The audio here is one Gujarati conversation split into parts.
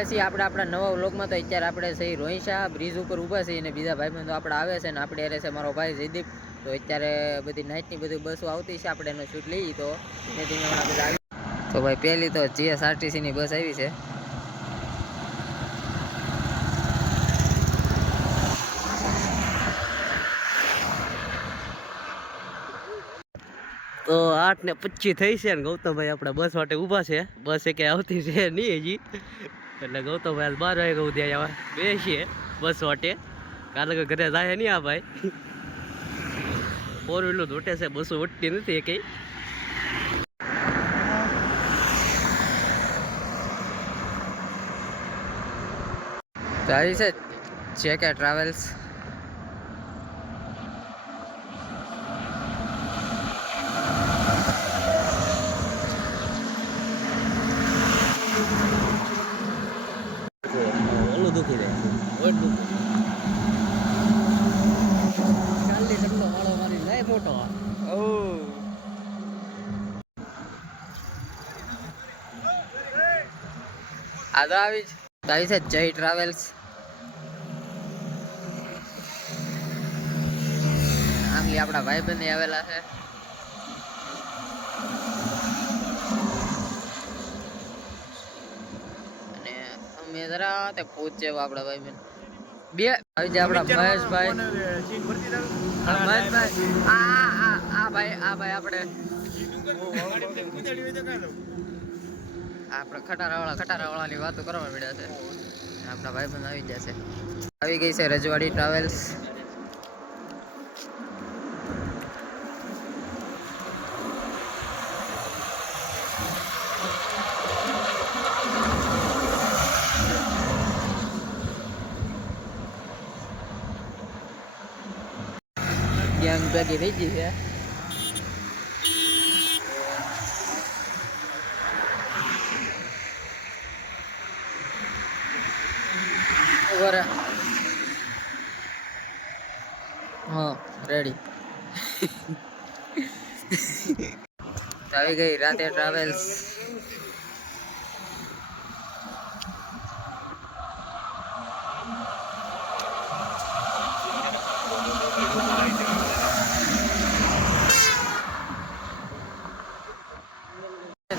ગયા છીએ આપણે આપણા નવા વ્લોગમાં. તો અત્યારે આપણે સહી રોહિશા બ્રિજ ઉપર ઊભા છીએ અને બીજા ભાઈબંધો આપણે આવે છે ને આપણે રહે છે મારો ભાઈ જયદીપ. તો અત્યારે બધી નાઇટની બધી બસો આવતી છે, આપણે એનો શૂટ લઈએ. તો ધીમે ધીમે હમણાં બધા આવી. તો ભાઈ પહેલી તો GSRTCની બસ આવી છે. તો 8:25 થઈ છે ને ગૌતમભાઈ આપણે બસ માટે ઊભા છે. બસ એ ક્યાંય આવતી છે નહીં હજી, એટલે ગૌતમભાઈ 12 વાગે સુધી અહીંયા બેસીએ બસ માટે. કારણ કે ઘરે જાય નહીં આ ભાઈ, 4 વ્હીલર ધોટે છે, બસો વટતી નથી એ કંઈ. આવી છે JK ટ્રાવેલ્સ. ઓલું દુખી જાય, ચાલી ટકલો વાળો મારી જાય મોટો. આ તો આવી છે જય ટ્રાવેલ્સ. આમલી આપણા ભાઈબંધ આવેલા છે. અને અમે જરા તે પહોંચે આપણા ભાઈબંધ બે આવી જાય આપણા મહેશભાઈ. મહેશભાઈ આ ભાઈ આપણે ખટારાવાળાની વાતો કરવા મળ્યા છે. આપણા ભાઈબંધ આવી જશે. આવી ગઈ છે રજવાડી ટ્રાવેલ્સ. ગેંગ ભેગી થઈ ગઈ છે. હા રેડી. આવી ગઈ રાતે ટ્રાવેલ્સ.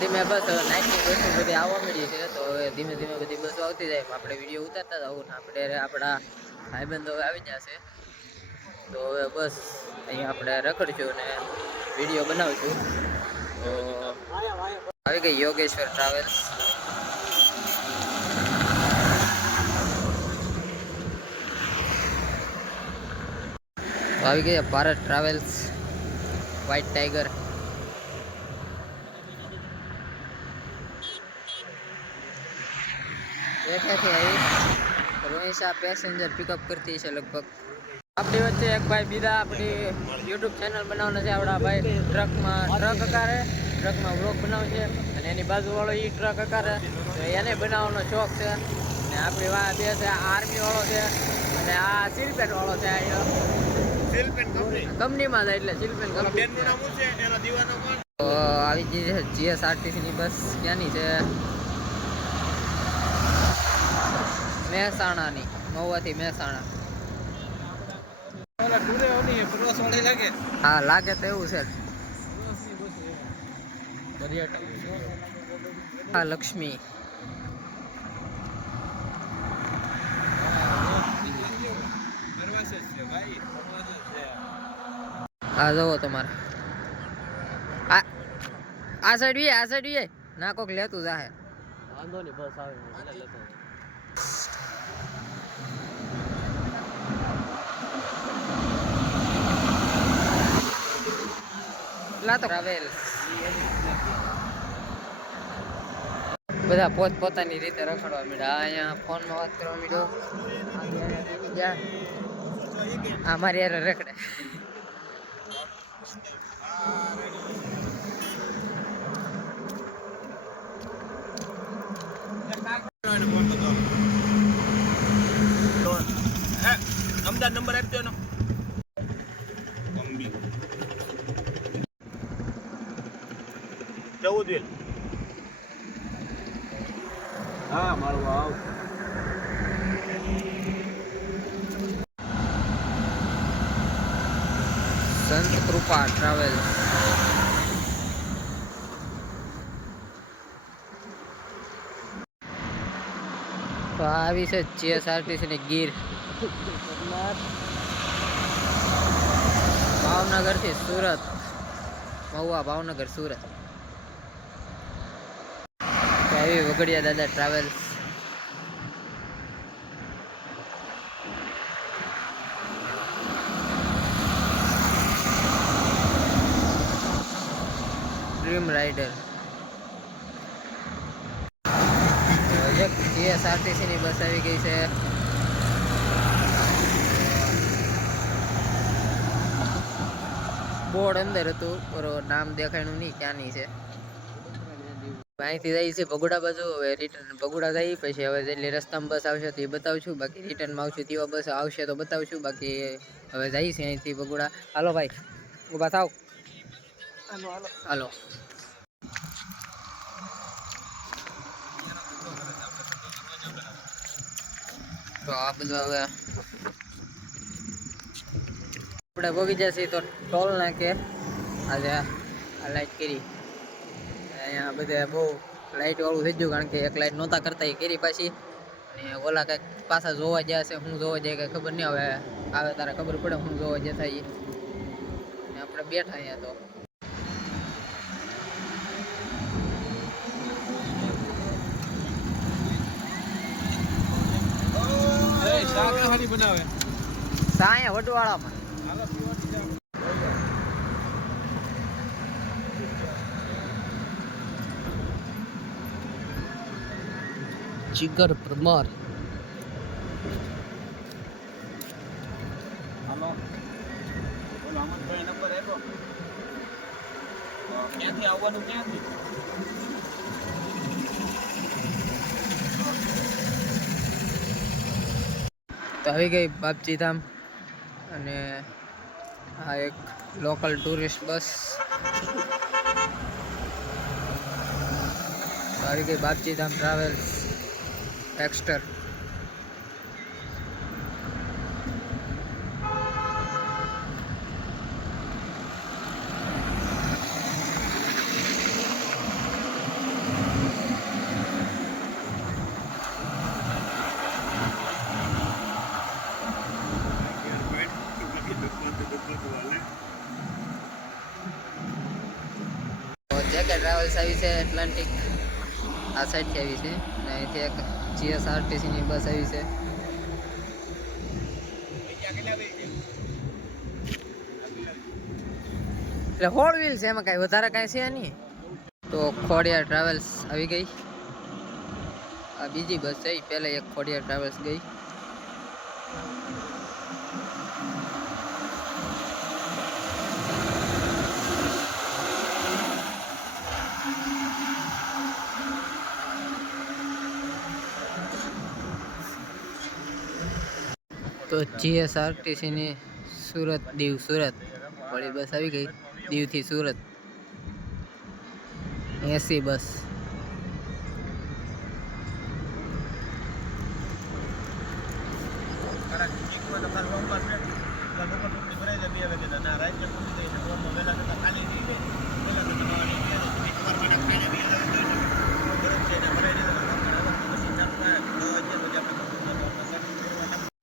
ધીમે બસ નાઇટની બસો બધી આવવા મળી છે. તો હવે ધીમે ધીમે બધી બસો આવતી જાય, આપણે વિડીયો ઉતારતા જવું ને આપણે આપણા ભાઈબંધો આવી જશે. તો હવે બસ અહીંયા આપણે રખડશું ને વિડીયો બનાવશું. તો આવી ગઈ યોગેશ્વર ટ્રાવેલ્સ. આવી ગયા ભારત ટ્રાવેલ્સ વ્હાઇટ ટાઈગર. ક્યાંથી આવી રોહિશા પેસેન્જર પિકઅપ કરતી છે લગભગ. આપણી વચ્ચે એક ભાઈ બીજા આપણી યુટ્યુબ ચેનલ બનાવવાના છે. આપણા ભાઈ ટ્રક હકારે ટ્રકમાં વ્લોગ બનાવે છે અને એની બાજુવાળો એ ટ્રક હકારે, તો એને બનાવવાનો શોખ છે. અને આપણી વાત બે છે આર્મી વાળો છે અને આ સિલપેટ વાળો છે. કંપનીમાં જાય એટલે સિલપેટ કંપની. તો આવી ગઈ છે GSRTCની બસ. ક્યાંની છે? મહેસાણાની, મહુવાથી મહેસાણા. હા લાગે તો એવું છે. હા લક્ષ્મી. હા જવો તમારે આ સાઈડ ના કોક લેતું જાહે. વાંધો નહીં, બસ આવે લેતો. ટ્રાવેલ બધા પોત પોતાની રીતે રખડવા માંડ્યા. અહીંયા ફોનમાં વાત કરવા માંડ્યો. અમારી યાર રખડે. અમદાવાદ નંબર આપજો ને. હા મારું આવ સંત કૃપા ટ્રાવેલ્સ. તો આ આવી છે જીએસઆરટીસી ની ગીર. ભાવનગર થી સુરત, મહુવા ભાવનગર સુરત. તો આવી વગડિયા દાદા ટ્રાવેલ્સ. Dream rider. એક જીએસઆરટીસી ની બસ આવી ગઈ છે. બોર્ડ અંદર હતું, બરોબર નામ દેખાયનું નહીં ક્યાંની છે. અહીંથી જઈએ છે ભગોડા બાજુ. હવે રિટર્ન ભગોડા જઈએ, પછી હવે જેટલી રસ્તામાં બસ આવશે તો એ બતાવશું. બાકી રિટર્નમાં આવશું તેવા બસ આવશે તો બતાવશું. બાકી હવે જઈએ છીએ અહીંથી ભગોડા. હાલો ભાઈ, ઊભા થાવ. હાલો. તો આ બધું હવે આપણે ભોગી જશે તો ટોલ નાકે આજે આ લાઈટ કરી. અહીંયા બધે બહુ લાઈટ વાળું થઈ ગયું, કારણ કે એક લાઈટ નહોતા કરતા એ કરી પાછી. અને ઓલા કંઈક પાછા જોવા ગયા છે, હું જોવા જાય કંઈ ખબર નહીં. હવે આવે તારે ખબર પડે હું જોવા જતા એ. અને આપણે બેઠા અહીંયા તો બનાવે સાયા વટવાળામાં. જીગર પરમાર. હાલો બોલો અમનભાઈ નંબર આપ્યો. ક્યાંથી આવવાનું ક્યાંથી? તો આવી ગઈ બાપજી ધામ. અને આ એક લોકલ ટુરિસ્ટ બસ આવી ગઈ. બાપજી ધામ ટ્રાવેલ્સ એક્સ્ટર. જેકે ટ્રાવેલ્સ આવી છે એટલાન્ટિક, આ સાઈડથી આવી છે. અને અહીંથી એક જીએસઆરટીસીની બસ આવી છે. એટલે હોળ વ્હીલ છે, એમાં કાંઈ વધારે કાંઈ છે નહીં. તો ખોડિયાર ટ્રાવેલ્સ આવી ગઈ. આ બીજી બસ છે, એ પહેલાં એક ખોડિયાર ટ્રાવેલ્સ ગઈ. તો જીએસઆરટીસીની સુરત દીવ સુરત વાળી બસ આવી ગઈ. દીવથી સુરત એસી બસ.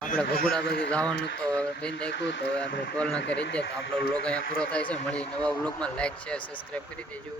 આપણે ભગોડા બાજુ જવાનું તો બેન રાખ્યું. તો હવે આપણે ટોલ નાકે રહી જાય. તો આપણો વ્લોગ અહીંયા પૂરો થાય છે. મળી નવા વ્લોગમાં. લાઈક શેર સબસ્ક્રાઈબ કરી દેજો.